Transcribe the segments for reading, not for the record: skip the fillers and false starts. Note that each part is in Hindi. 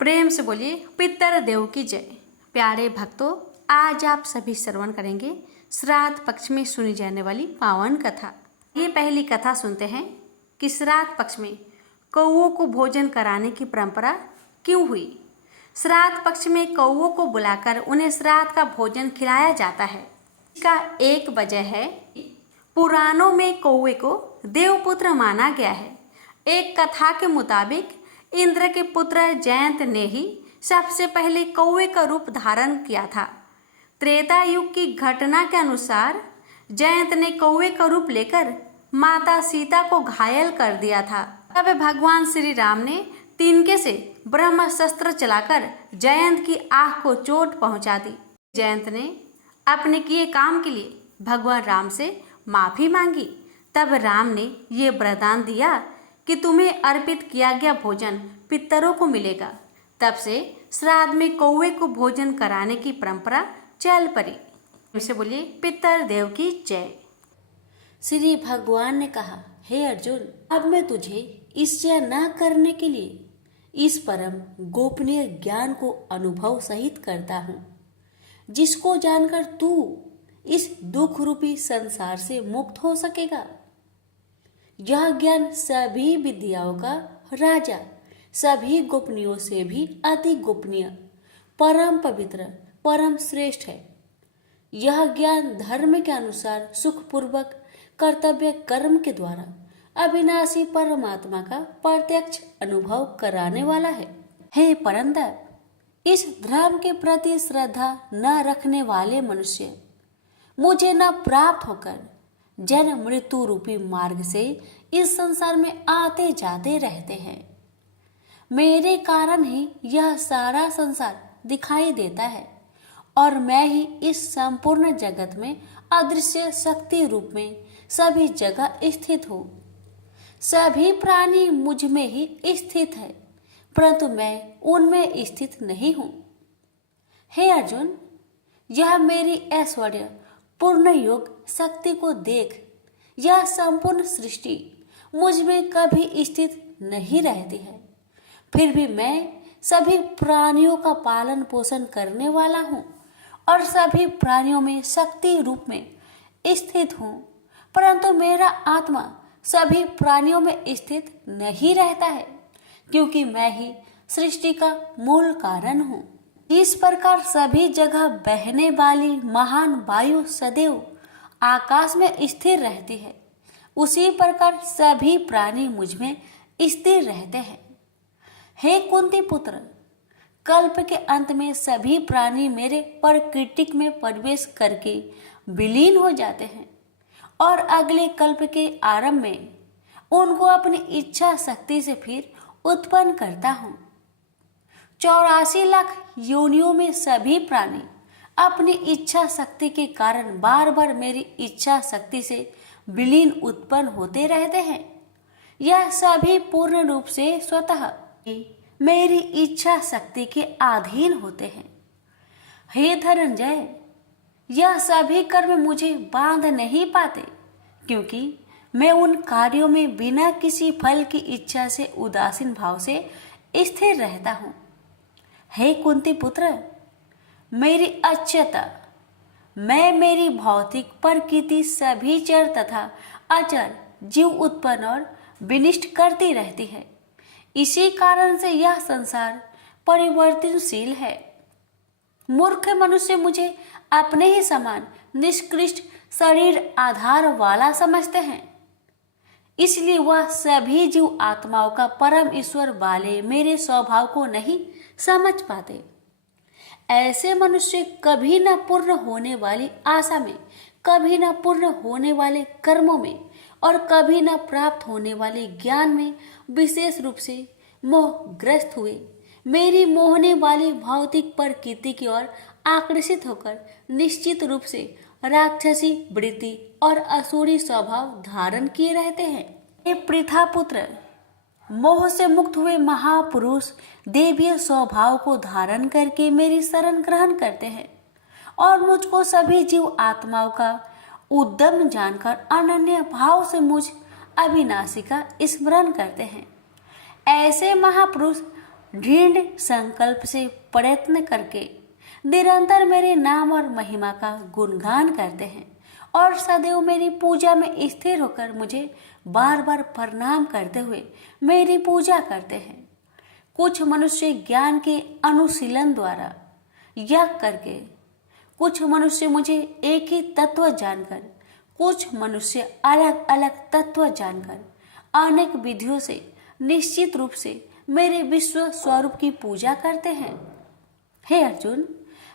प्रेम से बोलिए पितर देव की जय। प्यारे भक्तों, आज आप सभी श्रवण करेंगे श्राद्ध पक्ष में सुनी जाने वाली पावन कथा। ये पहली कथा सुनते हैं कि श्राद्ध पक्ष में कौओं को भोजन कराने की परंपरा क्यों हुई। श्राद्ध पक्ष में कौओं को बुलाकर उन्हें श्राद्ध का भोजन खिलाया जाता है। इसका एक वजह है, पुराणों में कौए को देवपुत्र माना गया है। एक कथा के मुताबिक इंद्र के पुत्र जयंत ने ही सबसे पहले कौवे का रूप धारण किया था। त्रेता युग की घटना के अनुसार जयंत ने कौवे का रूप लेकर माता सीता को घायल कर दिया था। तब भगवान श्री राम ने तिनके से ब्रह्मास्त्र चलाकर जयंत की आंख को चोट पहुंचा दी। जयंत ने अपने किए काम के लिए भगवान राम से माफी मांगी। तब राम ने ये वरदान दिया कि तुम्हें अर्पित किया गया भोजन पितरों को मिलेगा। तब से श्राद्ध में कौवे को भोजन कराने की परंपरा चल पड़ी। इसे बोलिए पितर देव की जय। श्री भगवान ने कहा, हे अर्जुन, अब मैं तुझे ईर्ष्या न करने के लिए इस परम गोपनीय ज्ञान को अनुभव सहित करता हूँ, जिसको जानकर तू इस दुख रूपी संसार से मुक्त हो सकेगा। यह ज्ञान सभी विद्याओं का राजा, सभी गोपनीयों से भी अति गोपनीय, परम पवित्र, परम श्रेष्ठ है। यह ज्ञान धर्म के अनुसार सुखपूर्वक कर्तव्य कर्म के द्वारा अविनाशी परमात्मा का प्रत्यक्ष अनुभव कराने वाला है। हे परंतप, इस धर्म के प्रति श्रद्धा न रखने वाले मनुष्य मुझे न प्राप्त होकर जन्म मृत्यु रूपी मार्ग से इस संसार में आते जाते रहते हैं। मेरे कारण ही यह सारा संसार दिखाई देता है और मैं ही इस संपूर्ण जगत में अदृश्य शक्ति रूप में सभी जगह स्थित हूँ। सभी प्राणी मुझ में ही स्थित है, परंतु मैं उनमें स्थित नहीं हूँ। हे अर्जुन, यह मेरी ऐश्वर्य पूर्ण योग शक्ति को देख। यह संपूर्ण सृष्टि मुझ में कभी स्थित नहीं रहती है, फिर भी मैं सभी प्राणियों का पालन पोषण करने वाला हूँ और सभी प्राणियों में शक्ति रूप में स्थित हूँ, परंतु मेरा आत्मा सभी प्राणियों में स्थित नहीं रहता है, क्योंकि मैं ही सृष्टि का मूल कारण हूँ। इस प्रकार सभी जगह बहने वाली महान वायु सदैव आकाश में स्थिर रहती है, उसी प्रकार सभी प्राणी मुझ में स्थिर रहते हैं। हे कुंती पुत्र, कल्प के अंत में सभी प्राणी मेरे प्रकृतिक में प्रवेश करके विलीन हो जाते हैं और अगले कल्प के आरंभ में उनको अपनी इच्छा शक्ति से फिर उत्पन्न करता हूँ। 84 लाख योनियों में सभी प्राणी अपनी इच्छा शक्ति के कारण बार बार मेरी इच्छा शक्ति से विलीन उत्पन्न होते रहते हैं। यह सभी पूर्ण रूप से स्वतः मेरी इच्छा शक्ति के अधीन होते हैं। हे धनंजय, यह सभी कर्म मुझे बांध नहीं पाते, क्योंकि मैं उन कार्यों में बिना किसी फल की इच्छा से उदासीन भाव से स्थिर रहता हूँ। हे कुंती पुत्र, मेरी अच्युता, मैं मेरी भौतिक प्रकृति सभी चर तथा अचर जीव उत्पन्न और विनिष्ट करती रहती है। इसी कारण से यह संसार परिवर्तनशील है। मूर्ख मनुष्य मुझे अपने ही समान निष्कृष्ट शरीर आधार वाला समझते हैं, इसलिए वह सभी जीव आत्माओं का परम ईश्वर वाले मेरे स्वभाव को नहीं समझ पाते। ऐसे मनुष्य कभी न पूर्ण होने वाली आशा में, कभी न पूर्ण होने वाले कर्मों में और कभी न प्राप्त होने वाले ज्ञान में विशेष रूप से मोहग्रस्त हुए मेरी मोहने वाली भौतिक प्रकृति की ओर आकर्षित होकर निश्चित रूप से राक्षसी वृत्ति और असुरी स्वभाव धारण किए रहते हैं। हे पृथा पुत्र, मोह से मुक्त हुए महापुरुष देवीय स्वभाव को धारण करके मेरी शरण ग्रहण करते हैं और मुझको सभी जीव आत्माओं का उद्यम जानकर अनन्य भाव से मुझ अविनाशी का स्मरण करते हैं। ऐसे महापुरुष दृढ़ संकल्प से प्रयत्न करके निरंतर मेरे नाम और महिमा का गुणगान करते हैं और सदैव मेरी पूजा में स्थिर होकर मुझे बार बार प्रणाम करते हुए मेरी पूजा करते हैं। कुछ मनुष्य ज्ञान के अनुशीलन द्वारा यज्ञ करके, कुछ मनुष्य मुझे एक ही तत्व जानकर, कुछ मनुष्य अलग अलग तत्व जानकर अनेक विधियों से निश्चित रूप से मेरे विश्व स्वरूप की पूजा करते हैं। हे अर्जुन,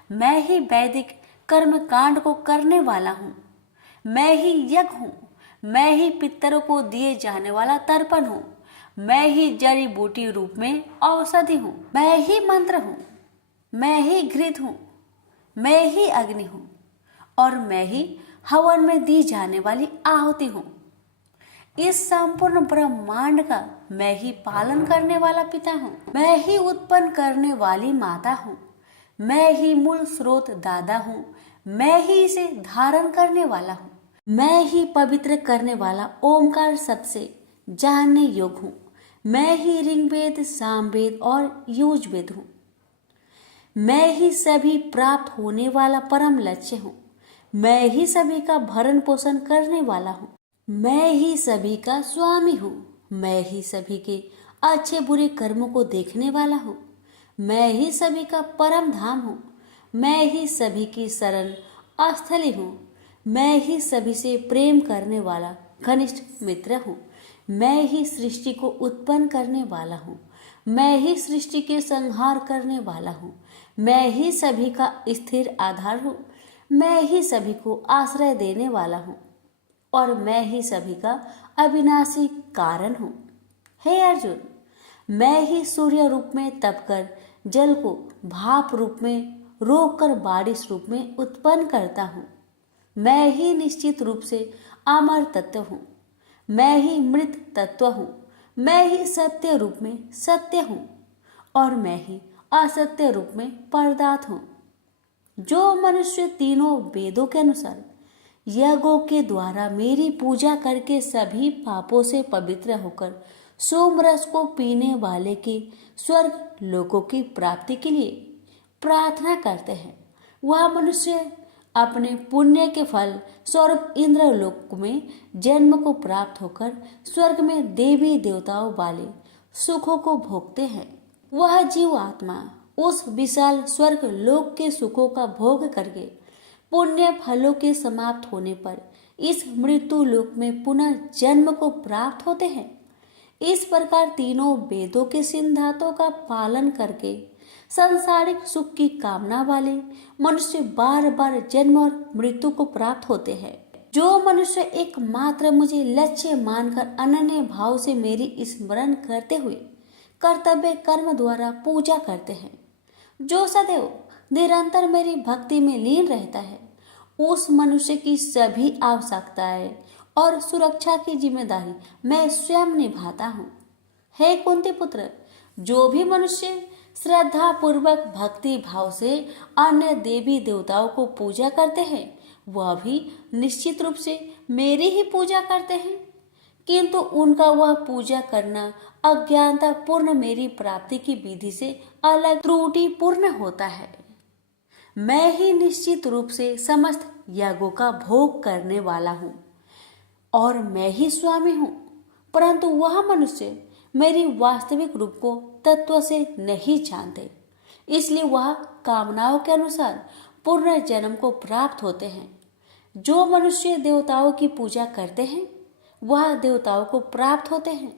मैं ही वैदिक कर्म कांड को करने वाला हूँ, मैं ही यज्ञ हूँ, मैं ही पितरों को दिए जाने वाला तर्पण हूँ, मैं ही जड़ी बूटी रूप में औषधि हूँ, मैं ही मंत्र हूँ, मैं ही घृत हूँ, मैं ही अग्नि हूँ और मैं ही हवन में दी जाने वाली आहुति हूँ। इस संपूर्ण ब्रह्मांड का मैं ही पालन करने वाला पिता हूँ, मैं ही उत्पन्न करने वाली माता हूँ, मैं ही मूल स्रोत दादा हूँ, मैं ही इसे धारण करने वाला हूँ, मैं ही पवित्र करने वाला ओमकार शब्द से जानने योग्य हूँ, मैं ही ऋग्वेद, सामवेद और यजुर्वेद हूँ, मैं ही सभी प्राप्त होने वाला परम लक्ष्य हूँ, मैं ही सभी का भरण पोषण करने वाला हूँ, मैं ही सभी का स्वामी हूँ, मैं ही सभी के अच्छे बुरे कर्मों को देखने वाला हूँ, मैं ही सभी का परम धाम हूँ, मैं ही सभी की शरण स्थली हूँ, मैं ही सभी से प्रेम करने वाला घनिष्ठ मित्र हूँ, मैं ही सृष्टि को उत्पन्न करने वाला हूँ, मैं ही सृष्टि के संहार करने वाला हूँ, मैं ही सभी का स्थिर आधार हूँ, मैं ही सभी को आश्रय देने वाला हूँ और मैं ही सभी का अविनाशी कारण हूँ। हे अर्जुन, मैं ही सूर्य रूप में तपकर जल को भाप रूप में रोककर बारिश रूप में उत्पन्न करता हूँ, मैं ही निश्चित रूप से अमर तत्व हूँ, मैं ही मृत तत्व हूँ, मैं ही सत्य रूप में सत्य हूँ और मैं ही असत्य रूप में पदार्थ हूँ। जो मनुष्य तीनों वेदों के अनुसार यज्ञों के द्वारा मेरी पूजा करके सभी पापों से पवित्र होकर सोमरस को पीने वाले की स्वर्ग लोकों की प्राप्ति के लिए प्रार्थना करते हैं, वह मनुष्य अपने पुण्य के फल स्वर्ग इंद्रलोक में जन्म को प्राप्त होकर स्वर्ग में देवी देवताओं वाले सुखों को भोगते हैं। वह जीव आत्मा उस विशाल स्वर्ग लोक के सुखों का भोग करके पुण्य फलों के समाप्त होने पर इस मृत्यु लोक में पुनः जन्म को प्राप्त होते हैं। इस प्रकार तीनों वेदों के सिद्धांतों का पालन करके सांसारिक सुख की कामना वाले मनुष्य बार बार जन्म और मृत्यु को प्राप्त होते हैं। जो मनुष्य एकमात्र मुझे लक्ष्य मानकर अनन्य भाव से मेरी स्मरण करते हुए कर्तव्य कर्म द्वारा पूजा करते हैं, जो सदैव निरंतर मेरी भक्ति में लीन रहता है, उस मनुष्य की सभी आवश्यकताएं और सुरक्षा की जिम्मेदारी मैं स्वयं निभाता हूँ। हे कुंती पुत्र, जो भी मनुष्य श्रद्धा पूर्वक भक्ति भाव से अन्य देवी देवताओं को पूजा करते हैं, वह भी निश्चित रूप से मेरी ही पूजा करते हैं, किंतु उनका वह पूजा करना अज्ञानता पूर्ण मेरी प्राप्ति की विधि से अलग त्रुटि पूर्ण होता है। मैं ही निश्चित रूप से समस्त यागों का भोग करने वाला हूँ और मैं ही स्वामी हूँ, परंतु वह मनुष्य मेरी वास्तविक रूप को तत्व से नहीं जानते, इसलिए वह कामनाओं के अनुसार पूर्ण जन्म को प्राप्त होते हैं। जो मनुष्य देवताओं की पूजा करते हैं वह देवताओं को प्राप्त होते हैं,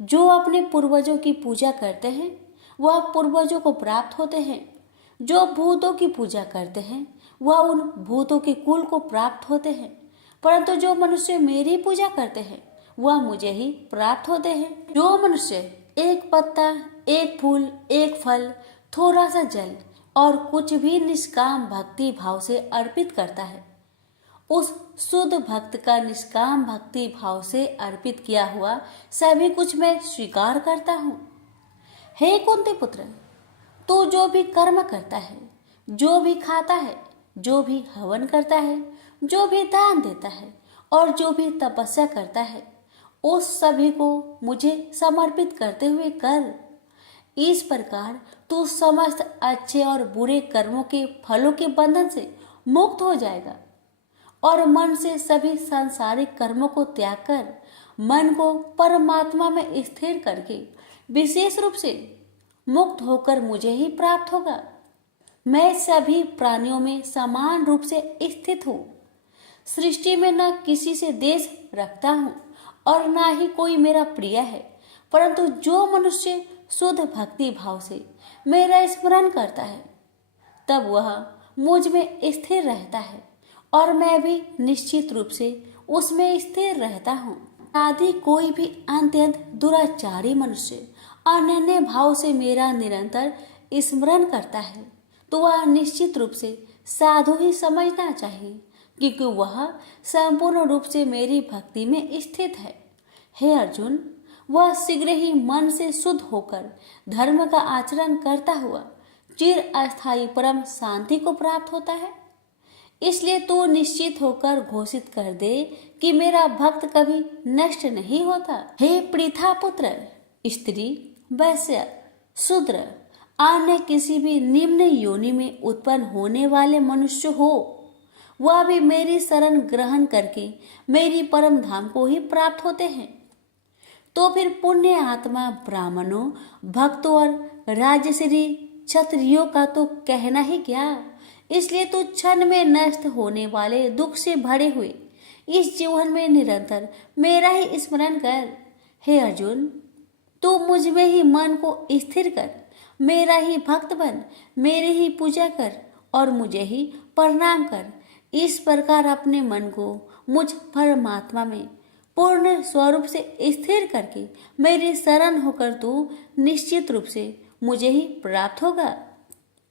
जो अपने पूर्वजों की पूजा करते हैं वह पूर्वजों को प्राप्त होते हैं, जो भूतों की पूजा करते हैं वह उन भूतों के कुल को प्राप्त होते हैं, परंतु जो मनुष्य मेरी पूजा करते हैं वह मुझे ही प्राप्त होते हैं। जो मनुष्य एक पत्ता, एक फूल, एक फल, थोड़ा सा जल और कुछ भी निष्काम भक्ति भाव से अर्पित करता है, उस शुद्ध भक्त का निष्काम भक्ति भाव से अर्पित किया हुआ सभी कुछ मैं स्वीकार करता हूँ। हे कुंती पुत्र, तू जो भी कर्म करता है, जो भी खाता है, जो भी हवन करता है, जो भी दान देता है और जो भी तपस्या करता है, उस सभी को मुझे समर्पित करते हुए कर। इस प्रकार तू समस्त अच्छे और बुरे कर्मों के फलों के बंधन से मुक्त हो जाएगा और मन से सभी सांसारिक कर्मों को त्याग कर मन को परमात्मा में स्थिर करके विशेष रूप से मुक्त होकर मुझे ही प्राप्त होगा। मैं सभी प्राणियों में समान रूप से स्थित हूँ। सृष्टि में न किसी से देश रखता हूँ और न ही कोई मेरा प्रिय है, परंतु जो मनुष्य शुद्ध भक्ति भाव से मेरा स्मरण करता है तब वह मुझ में स्थिर रहता है और मैं भी निश्चित रूप से उसमें स्थिर रहता हूँ। आदि कोई भी अत्यंत दुराचारी मनुष्य अनन्य भाव से मेरा निरंतर स्मरण करता है तो वह निश्चित रूप से साधु ही समझना चाहिए, क्योंकि वह संपूर्ण रूप से मेरी भक्ति में स्थित है। हे अर्जुन, वह शीघ्र ही मन से शुद्ध होकर धर्म का आचरण करता हुआ चिर अस्थायी परम शांति को प्राप्त होता है। इसलिए तू निश्चित होकर घोषित कर दे कि मेरा भक्त कभी नष्ट नहीं होता। हे पृथा पुत्र, स्त्री, वैश्य, शूद्र, अन्य किसी भी निम्न योनि में उत्पन्न होने वाले मनुष्य हो, वह भी मेरी शरण ग्रहण करके मेरी परम धाम को ही प्राप्त होते हैं। तो फिर पुण्य आत्मा ब्राह्मणों, भक्तों और राजश्री क्षत्रियों का तो कहना ही क्या। इसलिए तू क्षण में नष्ट होने वाले दुख से भरे हुए इस जीवन में निरंतर मेरा ही स्मरण कर। हे अर्जुन, तू मुझ में ही मन को स्थिर कर, मेरा ही भक्त बन, मेरी ही पूजा कर और मुझे ही प्रणाम कर। इस प्रकार अपने मन को मुझ परमात्मा में पूर्ण स्वरूप से स्थिर करके मेरी शरण होकर तू निश्चित रूप से मुझे ही प्राप्त होगा।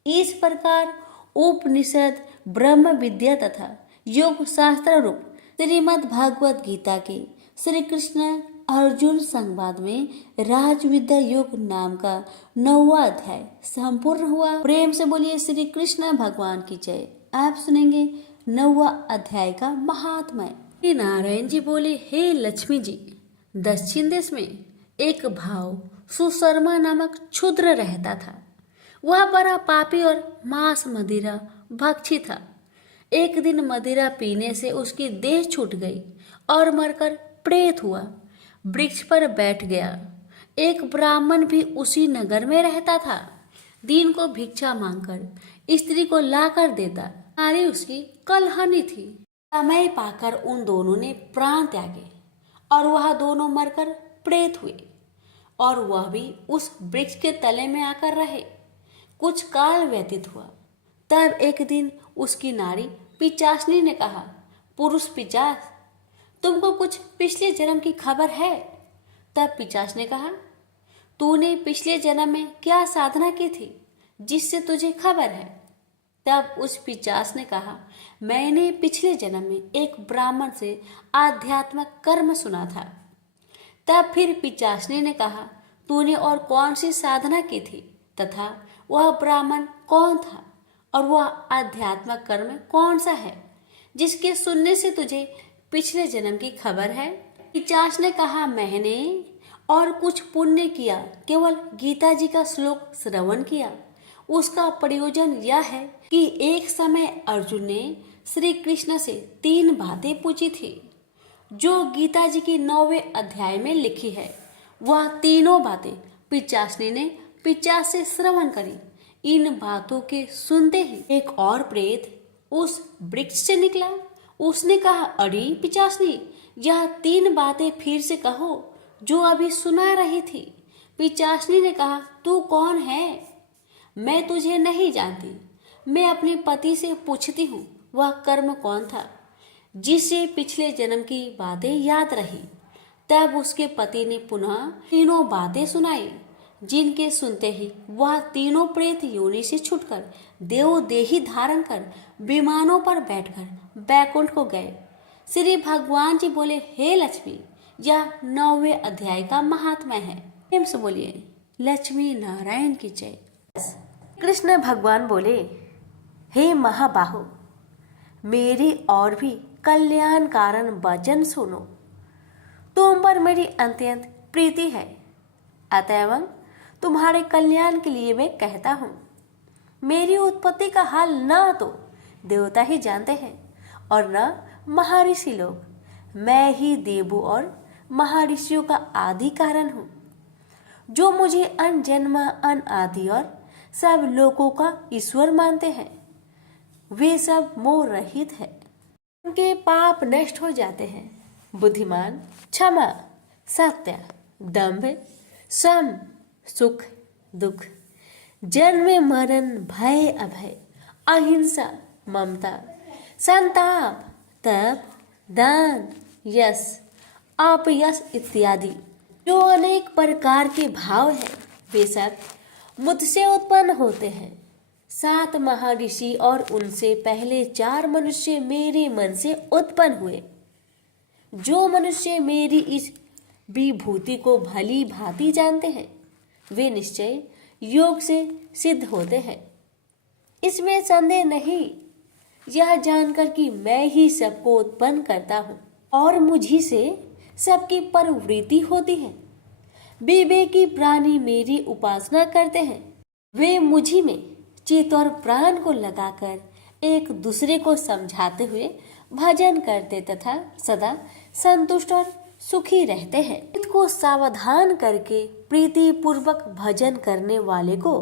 इस प्रकार उपनिषद, ब्रह्म विद्या तथा योग शास्त्र रूप श्रीमद् भागवत गीता के श्री कृष्ण अर्जुन संवाद में राजविद्या योग नाम का 9वां अध्याय संपूर्ण हुआ। प्रेम से बोलिए श्री कृष्ण भगवान की जय। आप सुनेंगे 9वां अध्याय का महात्म्य। श्री नारायण जी बोले, हे लक्ष्मी जी, दक्षिण देश में एक भाव सुशर्मा नामक क्षुद्र रहता था। वह बड़ा पापी और मांस मदिरा भक्षी था। एक दिन मदिरा पीने से उसकी देह छूट गई और मरकर प्रेत हुआ। वृक्ष पर बैठ गया। एक ब्राह्मण भी उसी नगर में रहता था। दिन को भिक्षा मांगकर स्त्री को लाकर देता। नारी उसकी कलहनी थी। समय पाकर उन दोनों ने प्राण त्यागे और वह दोनों मरकर प्रेत हुए और वह भी उस वृक्ष के तले में आकर रहे। कुछ काल व्यतीत हुआ। तब एक दिन उसकी नारी पिचासनी ने कहा, पुरुष पिचास, तुमको कुछ पिछले जन्म की खबर है? तब पिचास ने कहा, तूने पिछले जन्म में क्या साधना की थी जिससे तुझे खबर है? तब उस पिचास ने कहा, मैंने पिछले जन्म में एक ब्राह्मण से आध्यात्मिक कर्म सुना था। तब फिर पिचासनी ने कहा, तूने और कौन सी साधना की थी तथा वह ब्राह्मण कौन था और वह आध्यात्मिक कर्म कौन सा है जिसके सुनने से तुझे पिछले जन्म की खबर है? पिचास ने कहा, मैंने और कुछ पुण्य किया, केवल गीता जी का श्लोक श्रवण किया। उसका प्रयोजन यह है कि एक समय अर्जुन ने श्री कृष्ण से 3 बातें पूछी थी जो गीता जी की 9वें अध्याय में लिखी है। वह तीनों बातें पिचासनी ने पिचास से श्रवण करी। इन बातों के सुनते ही एक और प्रेत उस वृक्ष से निकला। उसने कहा, अरे पिचासनी, यह 3 बातें फिर से कहो जो अभी सुना रही थी। पिचासनी ने कहा, तू कौन है? मैं तुझे नहीं जानती। मैं अपने पति से पूछती हूँ वह कर्म कौन था जिससे पिछले जन्म की बातें याद रही। तब उसके पति ने पुनः तीनों बातें सुनाई, जिनके सुनते ही वह तीनों प्रेत योनि से छूटकर देवदेही धारण कर विमानों पर बैठकर बैकुंठ को गए। श्री भगवान जी बोले, हे लक्ष्मी, यह 9वें अध्याय का महात्म्य है। प्रेम से बोलिए लक्ष्मी नारायण की जय। कृष्ण भगवान बोले, हे महाबाहो, मेरी और भी कल्याण कारण वचन सुनो। तुम पर मेरी अत्यंत प्रीति है, अतएव तुम्हारे कल्याण के लिए मैं कहता हूँ। मेरी उत्पत्ति का हाल न तो देवता ही जानते हैं और न महर्षि लोग। मैं ही देवों और महर्षियों का आदि कारण हूँ। जो मुझे अनजन्मा अनादि और सब लोगों का ईश्वर मानते हैं वे सब मोह रहित है। उनके पाप नष्ट हो जाते हैं। बुद्धिमान, क्षमा, सत्य, दंभ, सम, सुख, दुख, जन्म मरण, भय अभय, अहिंसा, ममता, संताप, तप, दान, यश, अपयश इत्यादि जो अनेक प्रकार के भाव हैं वे सब मुझसे उत्पन्न होते हैं। 7 महर्षि और उनसे पहले 4 मनुष्य मेरे मन से उत्पन्न हुए। जो मनुष्य मेरी इस विभूति को भली भांति जानते हैं वे निश्चय योग से सिद्ध होते हैं। इसमें संदेह नहीं। यह जानकर कि मैं ही सबको उत्पन्न करता हूँ और मुझी से सबकी प्रवृत्ति होती है। विवेकी प्राणी मेरी उपासना करते हैं। वे मुझी में चित्त और प्राण को लगाकर एक दूसरे को समझाते हुए भजन करते तथा सदा संतुष्ट और सुखी रहते हैं। चित्त को सावधान करके प्रीति पूर्वक भजन करने वाले को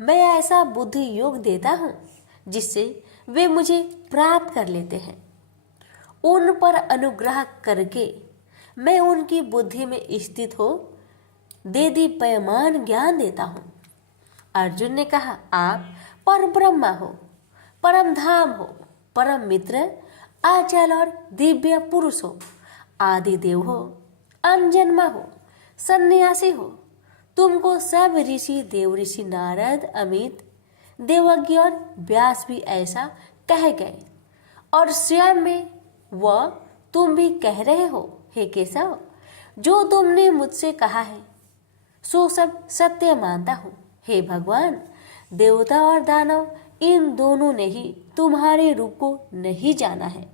मैं ऐसा बुद्धि योग देता हूँ जिससे वे मुझे प्राप्त कर लेते हैं। उन पर अनुग्रह करके मैं उनकी बुद्धि में स्थित हो देदीप्यमान ज्ञान देता हूँ। अर्जुन ने कहा, आप परम ब्रह्मा हो, परम धाम हो, परम मित्र, अचल और दिव्य पुरुष हो, आदि देव हो, अनजन्मा हो, सन्यासी हो। तुमको सब ऋषि, देव ऋषि नारद, अमित, देवज्ञ और व्यास भी ऐसा कह गए और स्वयं में वह तुम भी कह रहे हो। हे केशव, जो तुमने मुझसे कहा है सो सब सत्य मानता हूँ। हे भगवान, देवता और दानव इन दोनों ने ही तुम्हारे रूप को नहीं जाना है।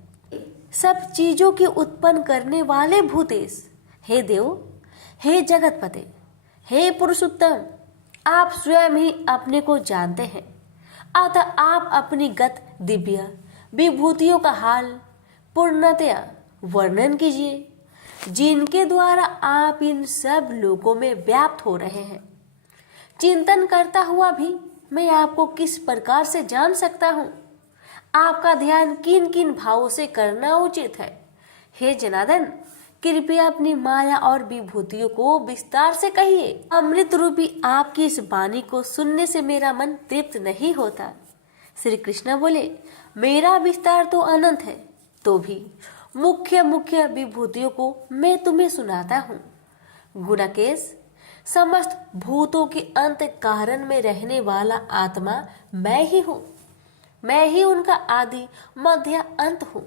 सब चीजों की उत्पन्न करने वाले भूतेश, हे देव, हे जगतपते, हे पुरुषोत्तम, आप स्वयं ही अपने को जानते हैं। अतः आप अपनी गत दिव्य विभूतियों का हाल पूर्णतया वर्णन कीजिए जिनके द्वारा आप इन सब लोगों में व्याप्त हो रहे हैं। चिंतन करता हुआ भी मैं आपको किस प्रकार से जान सकता हूँ? आपका ध्यान किन किन भावों से करना उचित है? हे जनार्दन, कृपया अपनी माया और विभूतियों को विस्तार से कहिए। अमृत रूपी आपकी इस वाणी को सुनने से मेरा मन तृप्त नहीं होता। श्री कृष्ण बोले, मेरा विस्तार तो अनंत है, तो भी मुख्य मुख्य विभूतियों को मैं तुम्हें सुनाता हूँ। गुणकेश, समस्त भूतों के अंत कारण में रहने वाला आत्मा मैं ही हूँ। मैं ही उनका आदि मध्य अंत हूँ।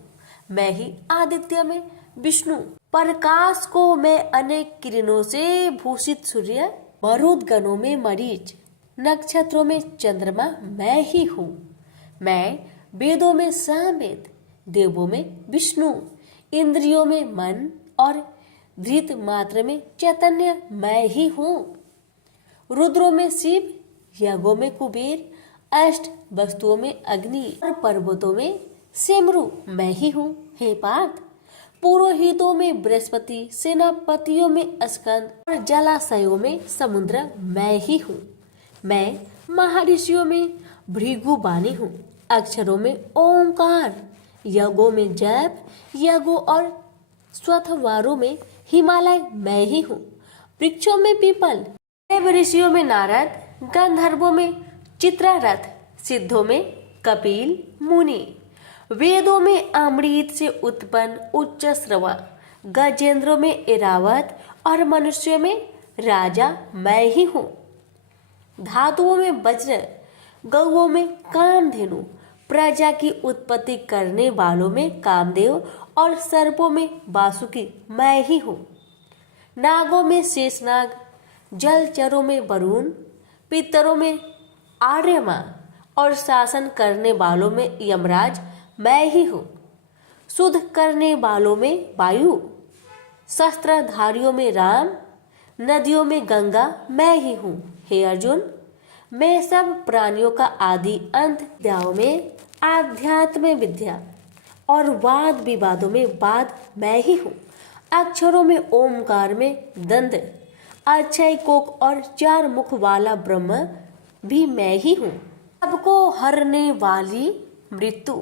मैं ही आदित्य में विष्णु, प्रकाश को मैं अनेक किरणों से भूषित सूर्य, मरुद गणों में मरीच, नक्षत्रों में चंद्रमा मैं ही हूँ। मैं वेदों में सामवेद, देवों में विष्णु, इंद्रियों में मन और धृत मात्र में चैतन्य मैं ही हूँ। रुद्रों में शिव, यज्ञों में कुबेर, अष्ट वस्तुओं में अग्नि और पर्वतों में सेमरु मैं ही हूँ। हे पार्थ, पुरोहितों में बृहस्पति, सेनापतियों में स्कंद और जलाशयों में समुद्र मैं ही हूँ। मैं महर्षियों में भृगुबानी हूँ, अक्षरों में ओंकार, यज्ञों में जप, यज्ञों और स्वथवारों में हिमालय मैं ही हूँ। वृक्षों में पीपल, देव ऋषियों में नारद, गंधर्वों में चित्ररथ, सिद्धों में कपिल मुनि, वेदों में अमृत से उत्पन्न उच्च श्रवा, गजेंद्रों में ऐरावत और मनुष्यों में राजा मैं ही हूँ। धातुओं में वज्र, गौओं में कामधेनु, प्रजा की उत्पत्ति करने वालों में कामदेव और सर्पों में वासुकी मैं ही हूँ। नागों में शेषनाग, जलचरों में वरुण, पितरों में आर्यमा और शासन करने वालों में यमराज मैं ही हूँ। शुद्ध करने वालों में वायु, शस्त्रधारियों में राम, नदियों में गंगा मैं ही हूँ। हे अर्जुन, मैं सब प्राणियों का आदि अंत विद्याओं में आध्यात्म विद्या और वाद विवादों में वाद मैं ही हूँ। अक्षरों में ओमकार में दंड, अक्षय कोक और 4 मुख वाला ब्रह्म भी मैं ही हूँ। सबको हरने वाली मृत्यु,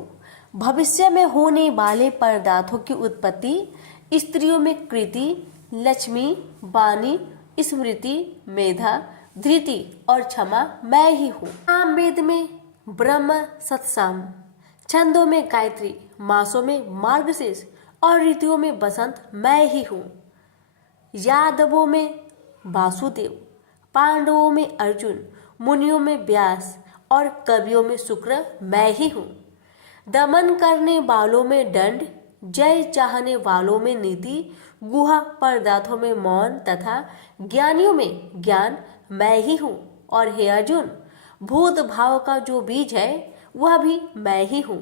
भविष्य में होने वाले पदार्थों की उत्पत्ति, स्त्रियों में कृति, लक्ष्मी, वाणी, स्मृति, मेधा, धृति और क्षमा मैं ही हूँ। साम वेद में ब्रह्म सत्साम, छंदों में गायत्री, मासों में मार्गशीर्ष और ऋतुओं में बसंत मैं ही हूँ। यादवों में वासुदेव, पांडवों में अर्जुन, मुनियों में व्यास और कवियों में शुक्र मैं ही हूँ। दमन करने वालों में दंड, जय चाहने वालों में नीति, गुहा पदार्थों में मौन तथा ज्ञानियों में ज्ञान मैं ही हूँ। और हे अर्जुन, भूत भाव का जो बीज है वह भी मैं ही हूँ।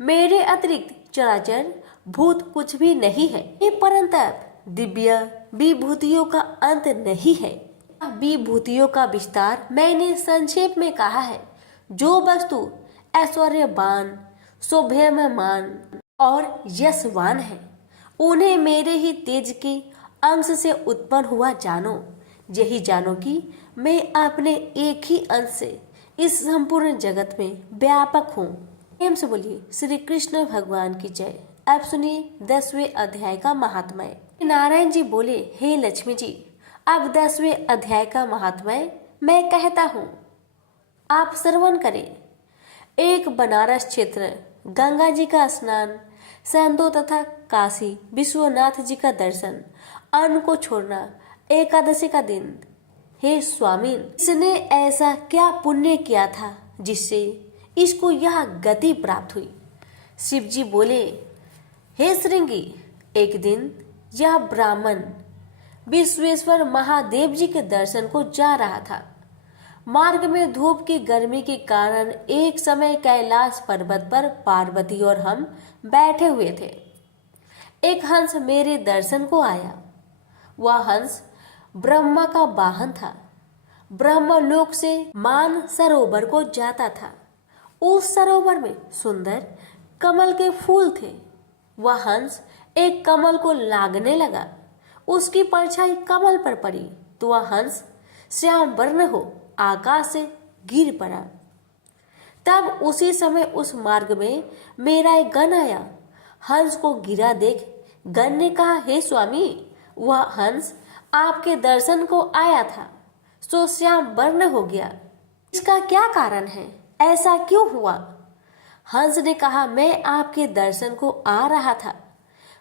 मेरे अतिरिक्त चराचर भूत कुछ भी नहीं है। ये परंतप दिव्य विभूतियों का अंत नहीं है। विभूतियों का विस्तार मैंने संक्षेप में कहा है। जो वस्तु ऐश्वर्यवान, शोभेयमान और यशवान है, उन्हें मेरे ही तेज के अंश से उत्पन्न हुआ जानो। यही जानो कि मैं अपने एक ही अंश से इस संपूर्ण जगत में व्यापक हूँ। प्रेम से बोलिए श्री कृष्ण भगवान की जय। अब सुनिए 10वें अध्याय का महात्म्य। नारायण जी बोले, हे लक्ष्मी जी, अब 10वें अध्याय का महात्म्य मैं कहता हूँ, आप श्रवण करें। एक बनारस क्षेत्र, गंगा जी का स्नान, संतों तथा काशी विश्वनाथ जी का दर्शन, अन्न को छोड़ना, एकादशी का दिन। हे स्वामी, इसने ऐसा क्या पुण्य किया था जिससे इसको यह गति प्राप्त हुई? शिव जी बोले, हे श्रृंगी, एक दिन यह ब्राह्मण विश्वेश्वर महादेव जी के दर्शन को जा रहा था। मार्ग में धूप की गर्मी के कारण एक समय कैलाश पर्वत पर पार्वती और हम बैठे हुए थे। एक हंस मेरे दर्शन को आया। वह हंस ब्रह्मा का वाहन था। ब्रह्मलोक से मान सरोवर को जाता था। उस सरोवर में सुंदर कमल के फूल थे। वह हंस एक कमल को लागने लगा। उसकी परछाई कमल पर पड़ी तो वह हंस श्याम वर्ण हो आकाश से गिर पड़ा। तब उसी समय उस मार्ग में मेरा एक गण आया। हंस को गिरा देख गण ने कहा, हे स्वामी, वह हंस आपके दर्शन को आया था, सो श्याम वर्ण हो गया। इसका क्या कारण है? ऐसा क्यों हुआ? हंस ने कहा, मैं आपके दर्शन को आ रहा था।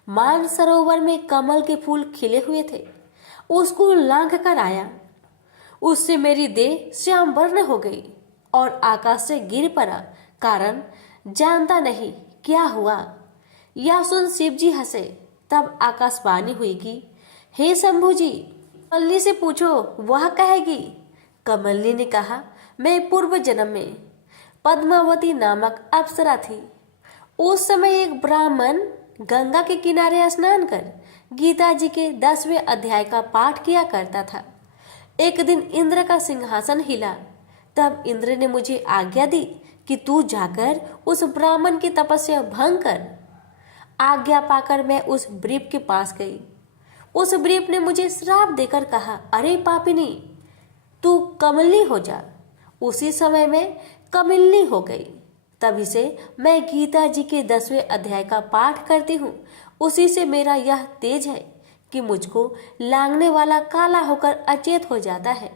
मान सरोवर में कमल के फूल खिले हुए थे, उसको लांघ कर आया। उससे मेरी देह श्याम वर्ण हो गई और आकाश से गिर पड़ा। कारण जानता नहीं क्या हुआ। यह सुन शिव जी हंसे। तब आकाशवाणी हुई कि हे शंभु जी, कमलनी से पूछो, वह कहेगी। कमलनी ने कहा, मैं पूर्व जन्म में पद्मावती नामक अप्सरा थी। उस समय एक ब्राह्मण गंगा के किनारे स्नान कर गीता जी के 10वें अध्याय का पाठ किया करता था। एक दिन इंद्र का सिंहासन हिला। तब इंद्र ने मुझे आज्ञा दी कि तू जाकर उस ब्राह्मण की तपस्या भंग कर। आज्ञा पाकर मैं उस ब्रीप के पास गई। उस ब्रीप ने मुझे श्राप देकर कहा, अरे पापिनी, तू कमलनी हो जा। उसी समय मैं कमलनी हो गई। तभी से मैं गीता जी के 10वें अध्याय का पाठ करती हूँ। उसी से मेरा यह तेज है कि मुझको लांघने वाला काला होकर अचेत हो जाता है।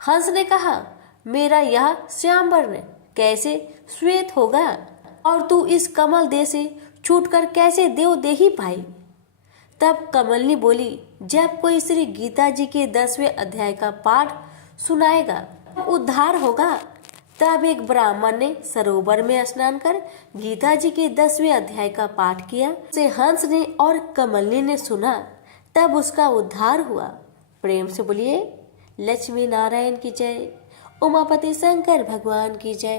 हंस ने कहा, मेरा यह श्याम वर्ण कैसे श्वेत होगा और तू इस कमल देह से छूटकर कैसे देव देही पाई? तब कमलनी बोली, जब कोई श्री गीता जी के 10वें अध्याय का पाठ सुनाएगा उद्धार होगा। तब एक ब्राह्मण ने सरोवर में स्नान कर गीता जी के 10वें अध्याय का पाठ किया। उसे हंस ने और कमलनी ने सुना। तब उसका उद्धार हुआ। प्रेम से बोलिए लक्ष्मी नारायण की जय, उमापति शंकर भगवान की जय।